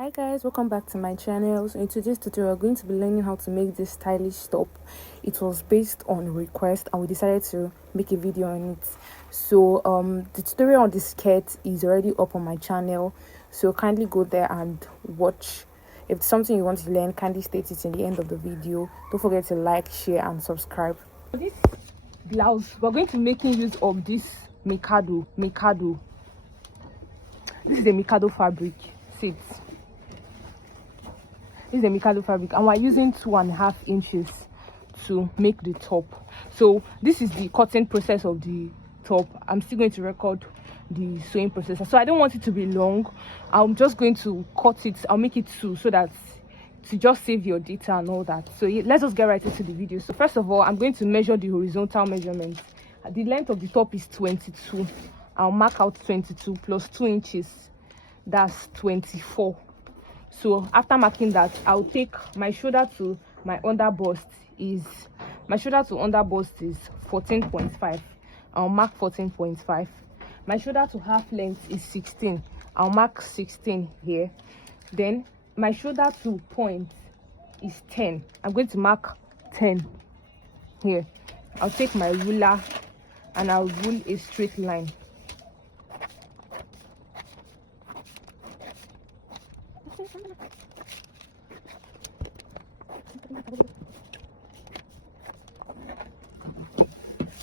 Hi guys, welcome back to my channel. So in today's tutorial, we're going to be learning how to make this stylish top. It was based on request and we decided to make a video on it. So the tutorial on the skirt is already up on my channel, so kindly go there and watch. If it's something you want to learn, kindly state it in the end of the video. Don't forget to like, share and subscribe. For this blouse, we're going to be making use of this Mikado. This is a Mikado fabric. See it. This is the Mikado fabric and we're using 2.5 inches to make the top. So this is the cutting process of the top. I'm still going to record the sewing process, so I don't want it to be long. I'm just going to cut it. I'll make it two so that to just save your data and all that. So let's just get right into the video. So first of all, I'm going to measure the horizontal measurement. The length of the top is 22. I'll mark out 22 plus 2 inches, that's 24. So after marking that, I'll take my shoulder to my under bust is 14.5. I'll mark 14.5. My shoulder to half length is 16. I'll mark 16 here. Then my shoulder to point is 10. I'm going to mark 10 here. I'll take my ruler and I'll rule a straight line.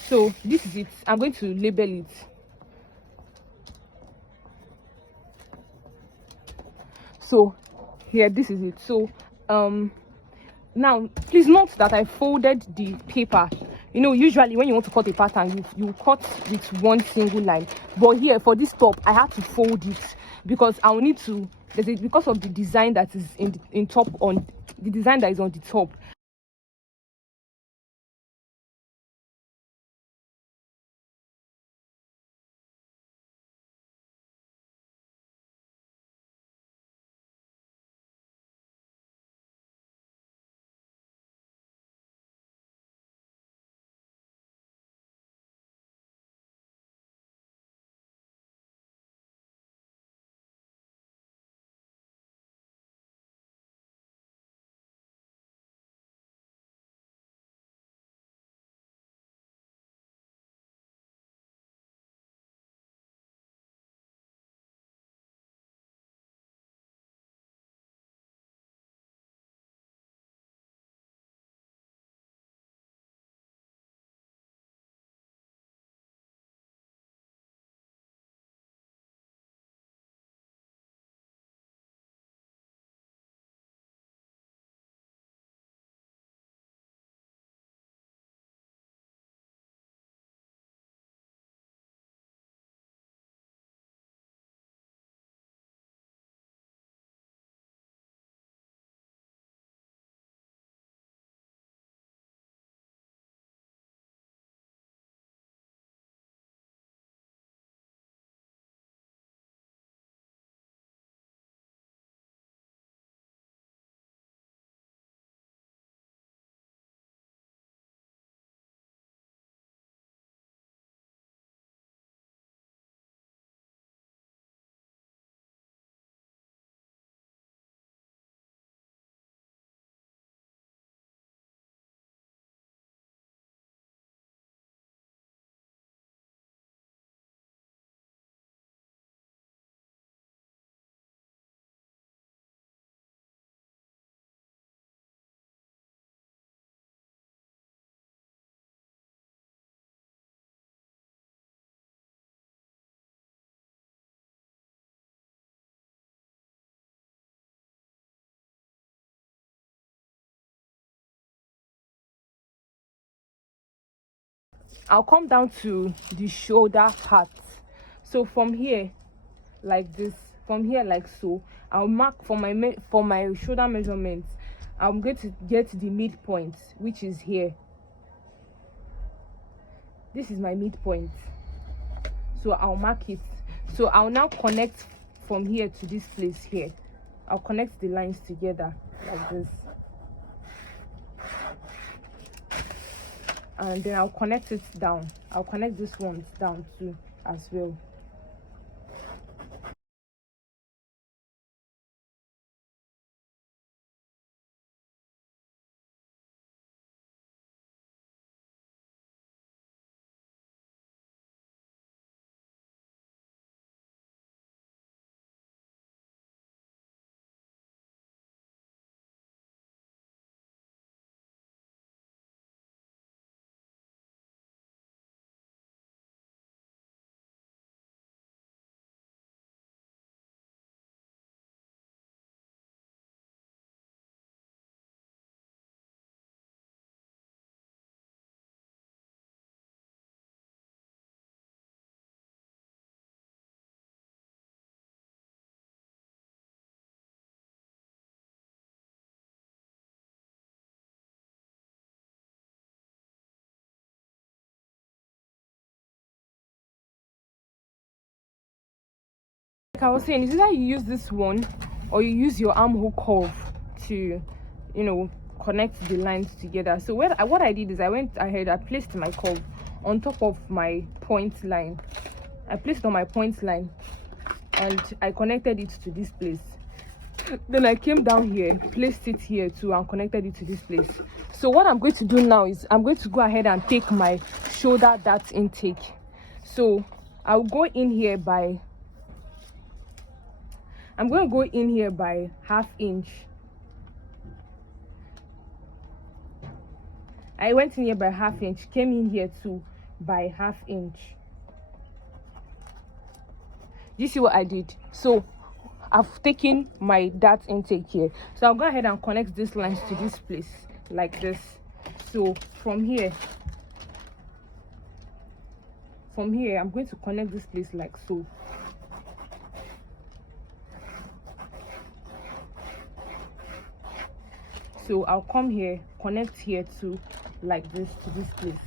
So this is it. I'm going to label it. So here, this is it. So now please note that I folded the paper. You know, usually when you want to cut a pattern, you cut with one single line, but here for this top I had to fold it because I will need to, because of the design that is in top, on the design that is on the top. I'll come down to the shoulder part. So from here, like this, from here like so, I'll mark for my shoulder measurement. I'm going to get the midpoint, which is here. This is my midpoint, so I'll mark it. So I'll now connect from here to this place here. I'll connect the lines together like this, and then I'll connect it down. I'll connect this one down too as well. Like I was saying, it's either you use this one or you use your armhole curve to, you know, connect the lines together. So what I did is I went ahead, I placed my curve on top of my point line. I placed it on my point line and I connected it to this place. Then I came down here, placed it here too, and connected it to this place. So what I'm going to do now is I'm going to go ahead and take my shoulder dart intake. So I'll go in here by, I'm going to go in here by 1/2 inch. I went in here by 1/2 inch, came in here too by 1/2 inch. You see what I did? So I've taken my dart intake here. So I'll go ahead and connect these lines to this place like this. So from here, I'm going to connect this place like so. So I'll come here, connect here too, like this to this place.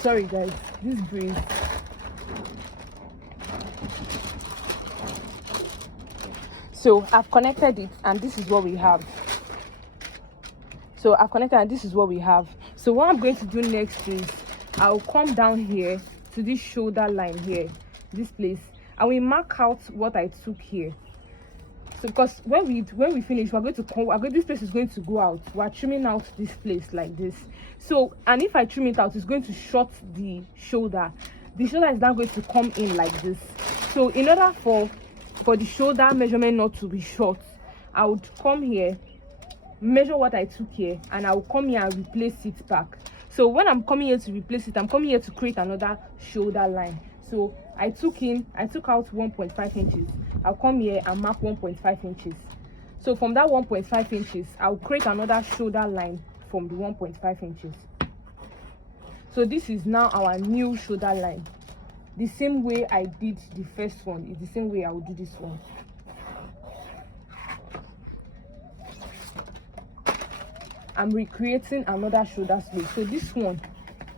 Sorry guys, this breeze. So I've connected it and this is what we have. So I've connected and this is what we have. So what I'm going to do next is I'll come down here to this shoulder line here, this place, and we mark out what I took here. So because when we finish, we're going to come, this place is going to go out. We're trimming out this place like this. So, and if I trim it out, it's going to short the shoulder. The shoulder is now going to come in like this. So in order for the shoulder measurement not to be short, I would come here, measure what I took here, and I will come here and replace it back. So when I'm coming here to replace it, I'm coming here to create another shoulder line. So I took out 1.5 inches. I'll come here and mark 1.5 inches. So from that 1.5 inches, I'll create another shoulder line from the 1.5 inches. So this is now our new shoulder line. The same way I did the first one is the same way I will do this one. I'm recreating another shoulder sleeve. So this one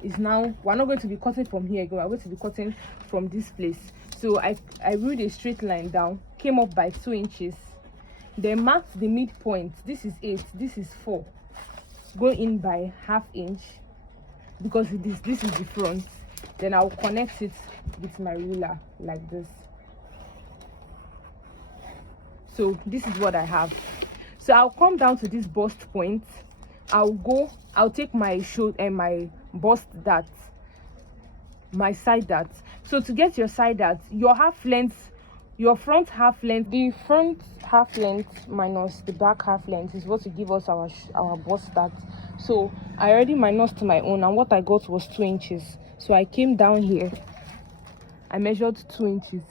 is now, we're not going to be cutting from here again, we're going to be cutting from this place. So I ruled a straight line down, came up by 2 inches, then marked the midpoint. This is 8, this is 4. Go in by 1/2 inch because this is the front. Then I'll connect it with my ruler like this. So this is what I have. So I'll come down to this bust point. I'll take my shoulder and my bust dart, my side dart. So to get your side dart, your half length, your front half length, the front half length minus the back half length is what will give us our bust dart. So I already minused my own, and what I got was 2 inches. So I came down here, I measured 2 inches,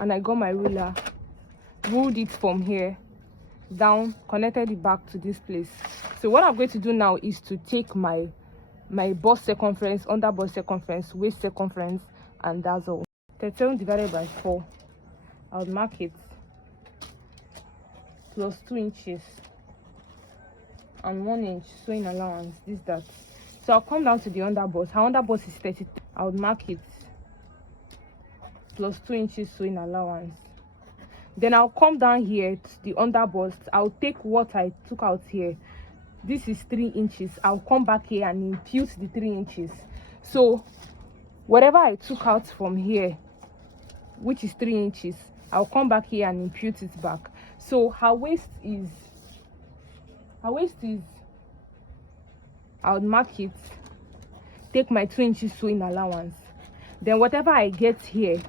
and I got my ruler, ruled it from here down, connected it back to this place. So what I'm going to do now is to take my bust circumference, under bust circumference, waist circumference, and that's all. 13 divided by 4, I'll mark it, plus 2 inches and 1 inch sewing allowance, that. So I'll come down to the under bust. Our under bust is 30. I'll mark it, plus 2 inches sewing allowance. Then I'll come down here to the under bust. I'll take what I took out here. This is 3 inches. I'll come back here and impute the 3 inches. So whatever I took out from here, which is 3 inches, I'll come back here and impute it back. So her waist is, I'll mark it, take my 2 inches sewing allowance. Then whatever I get here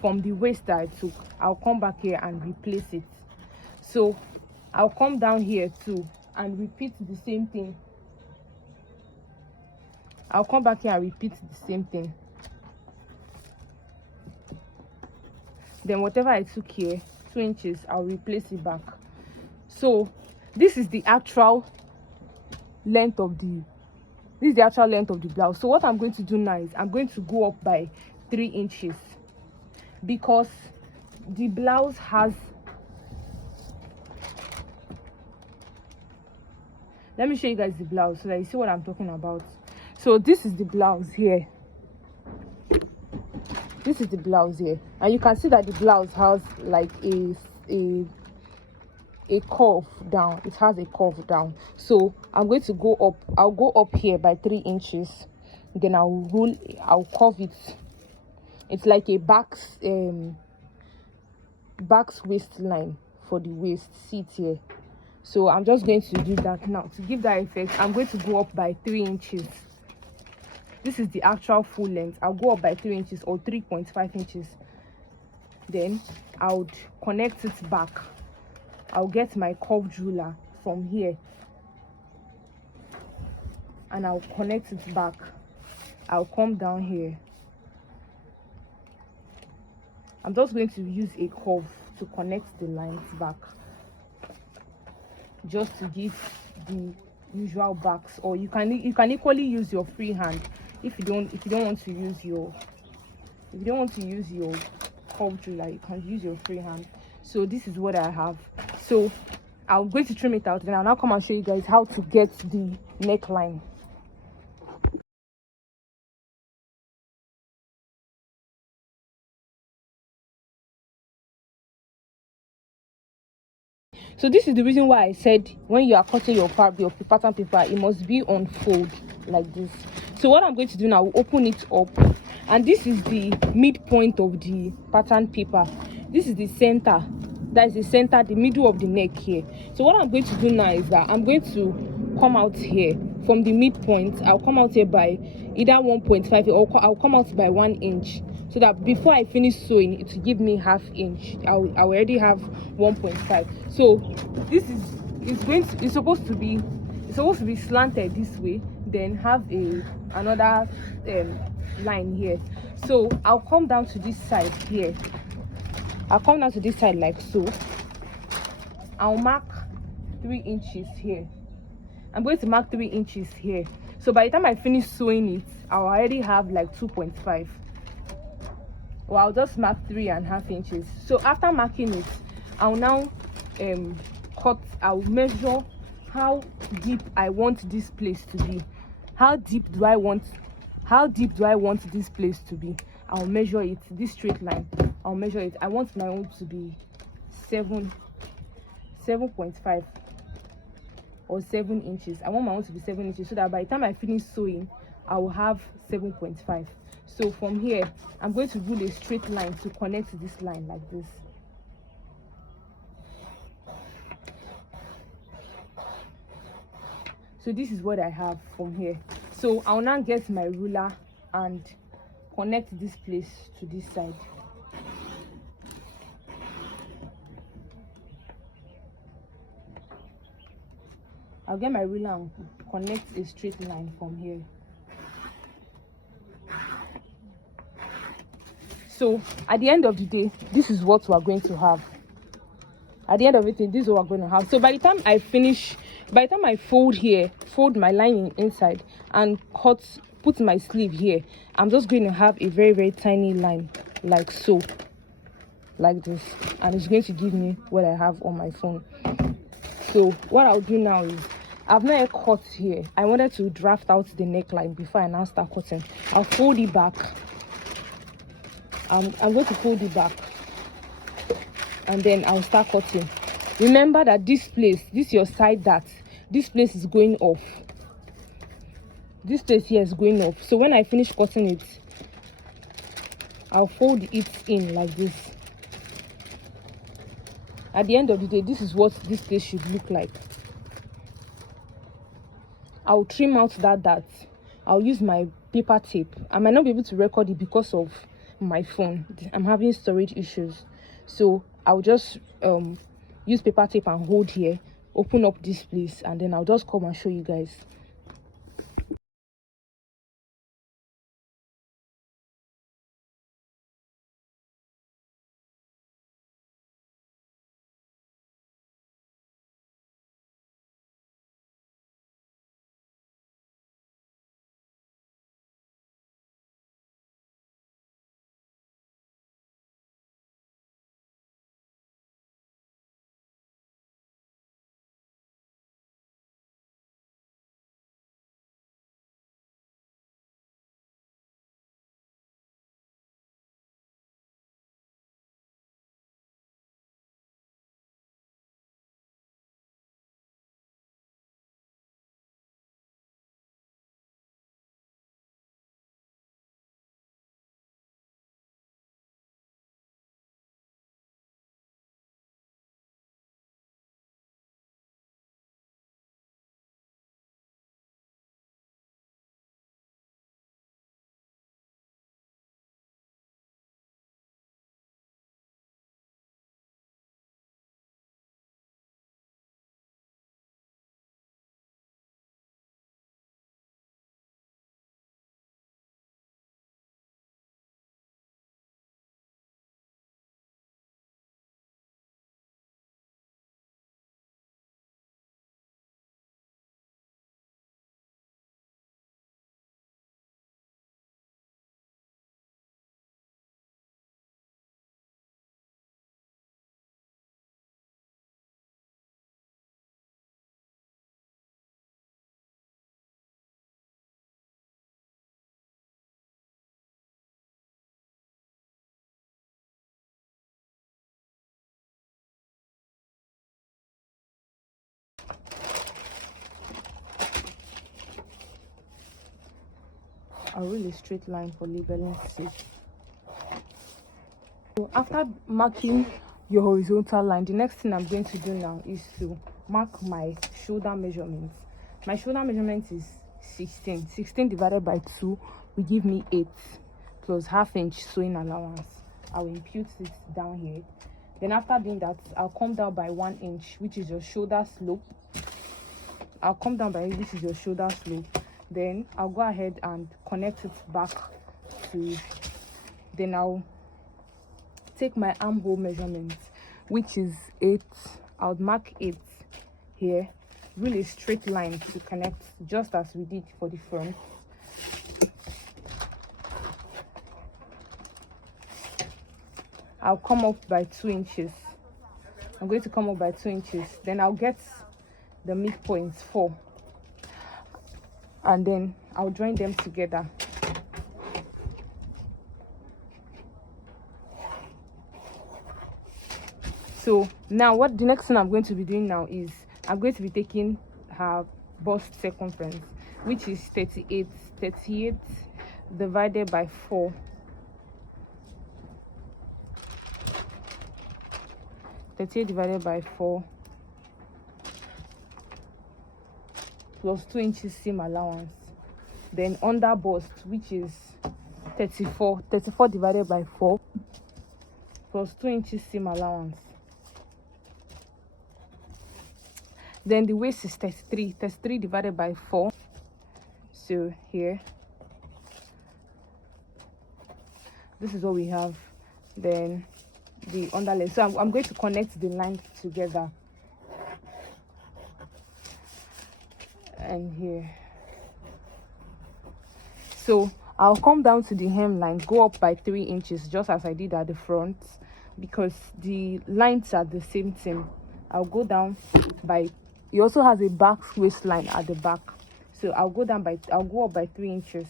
from the waist that I took, I'll come back here and replace it. So I'll come down here too and repeat the same thing. I'll come back here and repeat the same thing. Then whatever I took here, 2 inches, I'll replace it back. So this is the actual length of the blouse. So what I'm going to do now is I'm going to go up by 3 inches because the blouse has, let me show you guys the blouse so that you see what I'm talking about. So this is the blouse here. This this is the blouse here, and you can see that the blouse has like a curve down. It has a curve down. So I'm going to go up. I'll go up here by 3 inches, then I'll curve it. It's like a back's waistline for the waist. See it here. So I'm just going to do that now. To give that effect, I'm going to go up by 3 inches. This is the actual full length. I'll go up by 3 inches or 3.5 inches. Then I would connect it back. I'll get my curved ruler from here and I'll connect it back. I'll come down here. I'm just going to use a curve to connect the lines back, just to give the usual backs. Or you can equally use your free hand if you don't want to use your curved ruler. You can use your free hand. So this is what I have. So I'm going to trim it out, and I'll now come and show you guys how to get the neckline. So this is the reason why I said when you are cutting your fabric, your pattern paper, it must be on fold like this. So what I'm going to do now, I'll open it up, and this is the midpoint of the pattern paper. This is the center. That is the center, the middle of the neck here. So what I'm going to do now is that I'm going to come out here from the midpoint. I'll come out here by either 1.5 or I'll come out by 1 inch, so that before I finish sewing, it will give me half inch. I already have 1.5. So this is it's supposed to be slanted this way, then have another line here. So I'll come down to this side here. I'll come down to this side like so. I'll mark 3 inches here. I'm going to mark 3 inches here. So by the time I finish sewing it, I'll already have like 2.5. Or I'll just mark 3.5 inches. So after marking it, I'll now I'll measure how deep I want this place to be. How deep do I want this place to be? I'll measure it. This straight line, I'll measure it. I want my own to be 7.5 or 7 inches. I want my own to be 7 inches, so that by the time I finish sewing, I will have 7.5. So from here, I'm going to rule a straight line to connect this line like this. So this is what I have from here. So I'll now get my ruler and connect this place to this side. I'll get my ruler and connect a straight line from here. So at the end of the day, this is what we're going to have. At the end of everything, this is what we're going to have. So by the time I fold my lining inside and put my sleeve here, I'm just going to have a very, very tiny line like so, like this, and it's going to give me what I have on my phone. So what I'll do now is, I've not yet cut here. I wanted to draft out the neckline before I now start cutting. I'll fold it back. I'm going to fold it back, and then I'll start cutting. Remember that this is your side dart. This place is going off. This place here is going off. So when I finish cutting it, I'll fold it in like this. At the end of the day, this is what this place should look like. I'll trim out that dart. I'll use my paper tape. I might not be able to record it because of my phone. I'm having storage issues. So I'll just use paper tape and hold here, open up this place, and then I'll just come and show you guys. I'll rule a straight line for labeling sake. So after marking your horizontal line, the next thing I'm going to do now is to mark my shoulder measurements. My shoulder measurement is 16 divided by 2 will give me 8 plus half-inch sewing allowance. I will impute it down here. Then after doing that, I'll come down by 1 inch, which is your shoulder slope. Then I'll go ahead and connect it back to, then I'll take my armhole measurement, which is 8. I'll mark 8 here, really straight line to connect, just as we did for the front. I'll come up by 2 inches. I'm going to come up by 2 inches. Then I'll get the midpoints 4, and then I'll join them together. So now what the next thing I'm going to be doing now is I'm going to be taking her bust circumference, which is 38 divided by 4. 38 divided by 4 plus 2 inches seam allowance. Then under bust, which is 34 divided by 4 plus 2 inches seam allowance. Then the waist is 33 divided by 4. So here, this is what we have. Then the underlay. So I'm going to connect the lines together. And here. So I'll come down to the hemline, go up by 3 inches, just as I did at the front, because the lines are the same thing. I'll go down by, it also has a back waistline at the back, so I'll go up by 3 inches.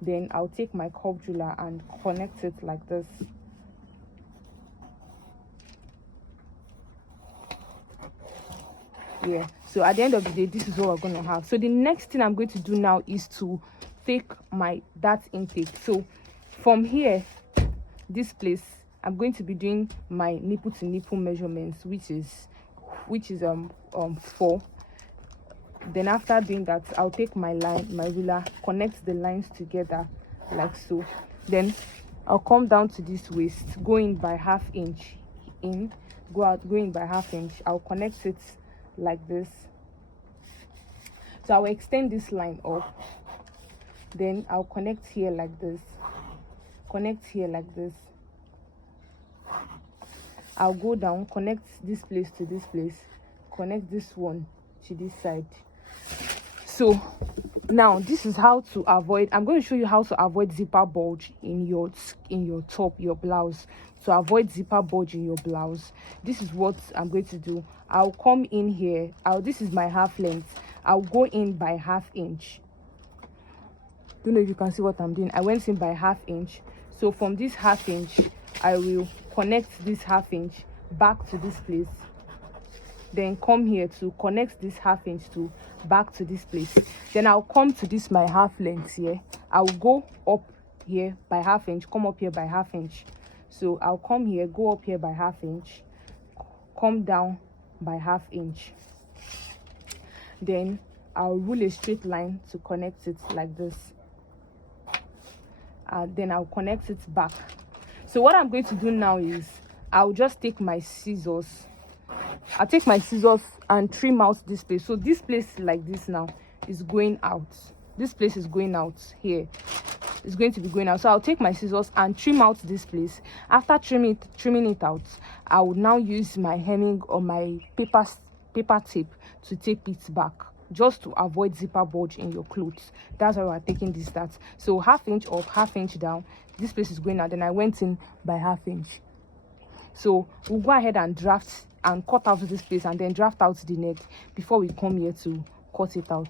Then I'll take my curve ruler and connect it like this. Yeah, so at the end of the day, this is what we're going to have. So the next thing I'm going to do now is to take my dart intake. So from here, this place, I'm going to be doing my nipple to nipple measurements, which is 4. Then after doing that, I'll take my ruler, connect the lines together like so. Then I'll come down to this waist, go in by ½ inch in, go out, go in by ½ inch. I'll connect it like this. So I'll extend this line up. Then I'll connect here like this, connect here like this. I'll go down, connect this place to this place, connect this one to this side. So now this is how to avoid, I'm going to show you how to avoid zipper bulge in your top, your blouse. To avoid zipper bulge in your blouse, this is what I'm going to do. I'll come in here, this is my half length, I'll go in by ½ inch. Don't know if you can see what I'm doing. I went in by ½ inch. So from this ½ inch, I will connect this ½ inch back to this place. Then come here to connect this ½ inch to back to this place. Then I'll come to this my half length here. I'll go up here by ½ inch, come up here by ½ inch. So I'll come here, go up here by ½ inch, come down by ½ inch. Then I'll rule a straight line to connect it like this. Then I'll connect it back. So what I'm going to do now is I'll just take my scissors. I'll take my scissors and trim out this place. So this place like this now is going out. This place is going out here. It's going to be going out. So I'll take my scissors and trim out this place. After trimming it out, I will now use my hemming or my paper tape to tape it back, just to avoid zipper bulge in your clothes. That's why we're taking this dart. So ½ inch up, ½ inch down. This place is going out. Then I went in by ½ inch. So we'll go ahead and draft and cut out this place and then draft out the neck before we come here to cut it out.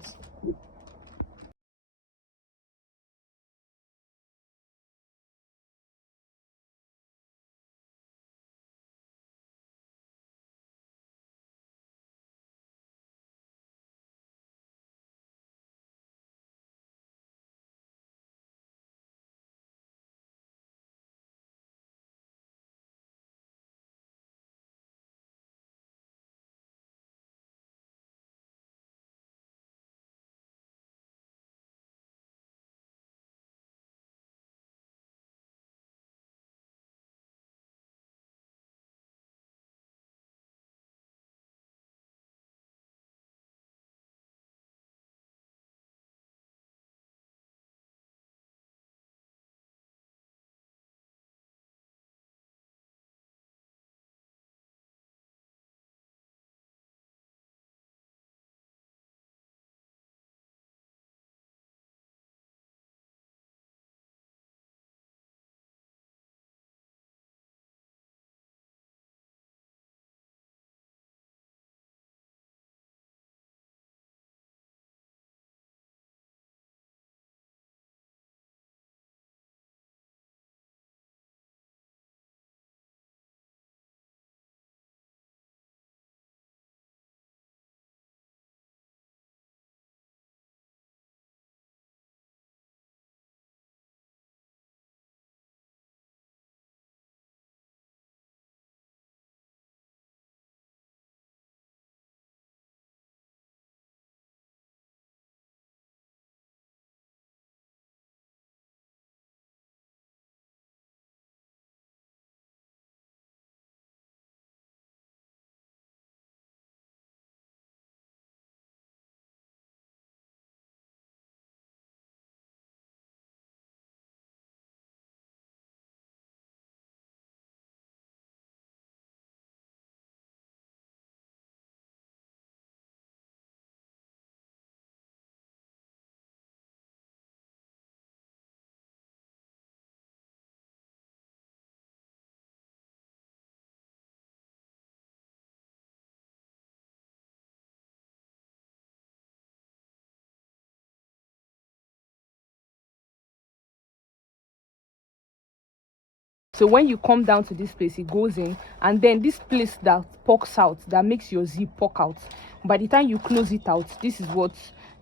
So when you come down to this place, it goes in, and then this place that pokes out, that makes your zip poke out, by the time you close it out, this is what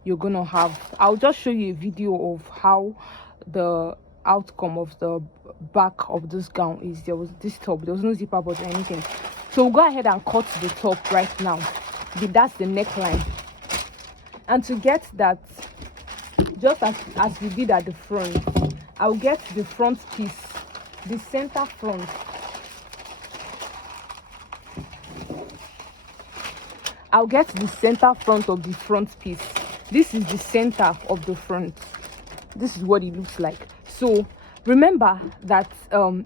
you're gonna have. I'll just show you a video of how the outcome of the back of this gown is. There was this top, there was no zipper but or anything. So we'll go ahead and cut the top right now. That's the neckline. And to get that, just as we did at the front, I'll get the front piece, the center front. I'll get the center front of the front piece. This is the center of the front. This is what it looks like. So remember that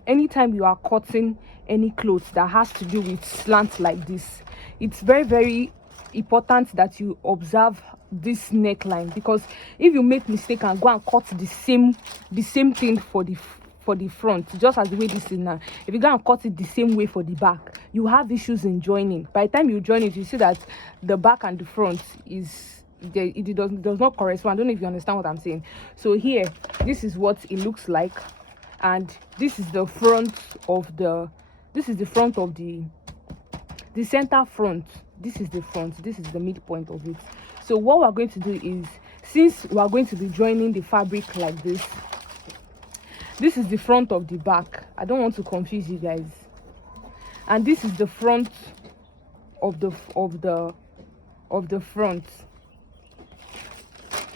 anytime you are cutting any clothes that has to do with slant like this, it's very, very important that you observe this neckline, because if you make mistake and go and cut the same thing for the front, just as the way this is now, if you go and cut it the same way for the back, you have issues in joining. By the time you join it, you see that the back and the front does not correspond. I don't know if you understand what I'm saying. So here, this is what it looks like, and this is the front of the center front. This is the front, this is the midpoint of it. So what we're going to do is, since we are going to be joining the fabric like this, this is the front of the back. I don't want to confuse you guys. And this is the front of the front.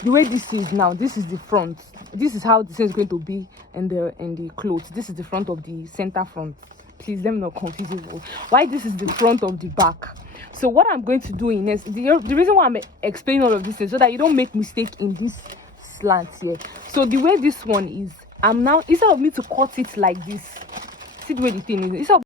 The way this is now, this is the front. This is how this is going to be in the clothes. This is the front of the center front. Please let me not confuse you. Why this is the front of the back. So what I'm going to do in this, the reason why I'm explaining all of this is so that you don't make mistake in this slant here. So the way this one is, I'm now, instead of me to cut it like this, see the way the thing is, instead of